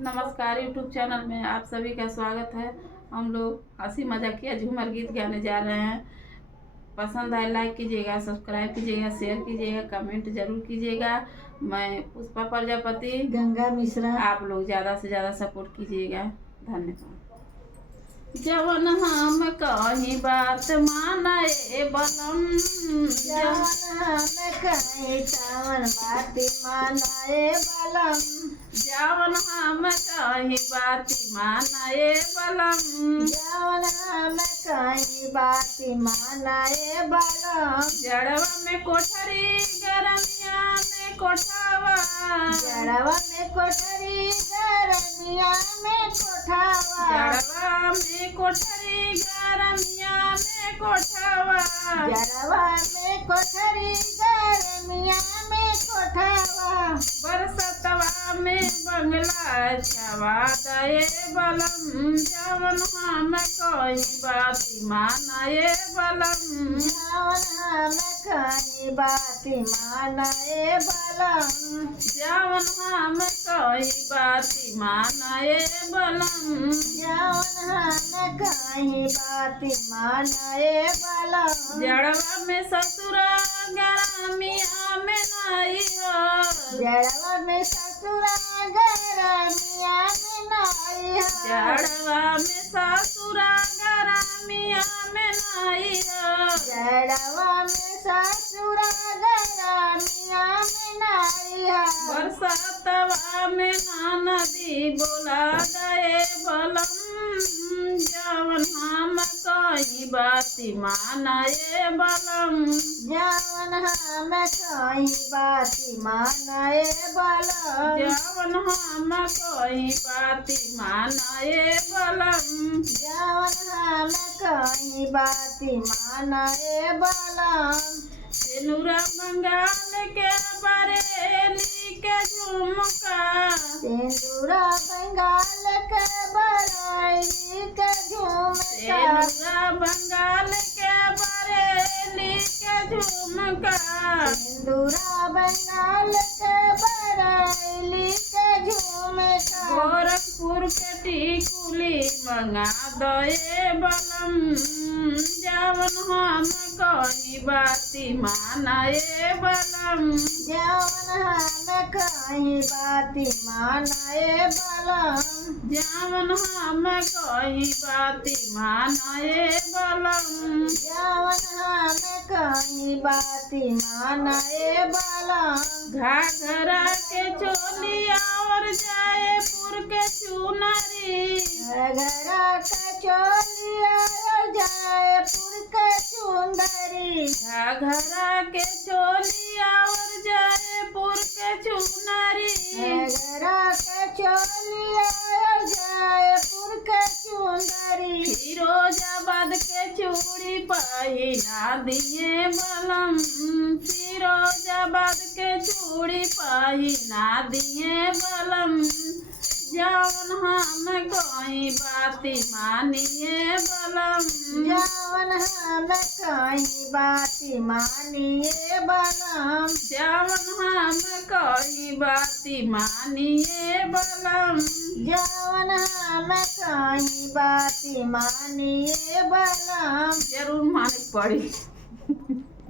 नमस्कार, YouTube channel में आप सभी का स्वागत है। हम लोग हंसी मजाकिया झूमर गीत गाने जा रहे हैं। पसंद आए लाइक कीजिएगा, सब्सक्राइब कीजिएगा, शेयर कीजिएगा, कमेंट जरूर कीजिएगा। मैं पुष्पा प्रजापति, गंगा मिश्रा, आप लोग ज़्यादा से ज़्यादा सपोर्ट कीजिएगा। धन्यवाद। जवन हम कहीं बात मानाए बलम, जवन हम कहीं सावन बाती मानाए बलम, जवन हम कहीं बात मानाए बलम, जवन हम कहीं बाती मानाए बलम, जड़वा में कोठरी गरमिया में कोठावा, जड़वा में कोठरी गरमिया में कोठावा, जड़वा में कोठरी गरमिया में कोठावा, जड़वा में कोठरी गरमिया में कोठावा, बरसतवा में बंगला छवा दए बलम, जवन हम कहीं बात मानाए बलम, जवन हम कहीं बाती मानाए बलम, जवन हम कहीं बात मानाए बलम, जवन हम कहीं बाती मानाए बलम, जड़वा में ससुरा गरमिया में नाई हो, जड़वा में ससुरा गरमिया में नाई हो, जड़वा में ससुरा गरमिया में नाई हो, जड़वा में ससुरा गरमिया में नाई हो, बरसातवा में नदी बोला दए बलम, जवन हम कहीं बाती मानाए बलम, जवन हम कहीं बाती मानाए बलम, जवन हम कहीं बाती मानाए बलम, जवन हम कहीं बाती मानाए बलम, सिनुरा बंगाल के बरेली के झुमका, सिंदूरा बंगाल के बरैली के झुमका, सिनुरा बंगाल के बरेली के झुमका, सिंदूरा बंगाल के बरैली के झुमका, गोरखपुर के टिकुली मंगा दए बलम, जवन हम कहीं बाती मानाए बलम, जवन हम कहीं बाती मानाए बलम, जवन हम कहीं बाती मानाए बलम, जवन हम कहीं बाती मानाए बलम, घाघरा के चोलिया और जयपुर के चुनरी, घरा का चोलिया जयपुर के सुंदरी, घाघरा के चोलिया और जयपुर के चुनरी, घरा का चोलिया जयपुर के सुंदरी, फिरोजाबाद के चूड़ी पहिना दिए बलम, फिरोजाबाद के चूड़ी पहिना दिए बलम, जवन हम कहीं बाती मानिए बलम, जवन हम कहीं बाती मानिए बलम, जवन हम कहीं बाती मानिए बलम, जवन हम कहीं बाती मानिए बलम, जरूर माने पड़ी।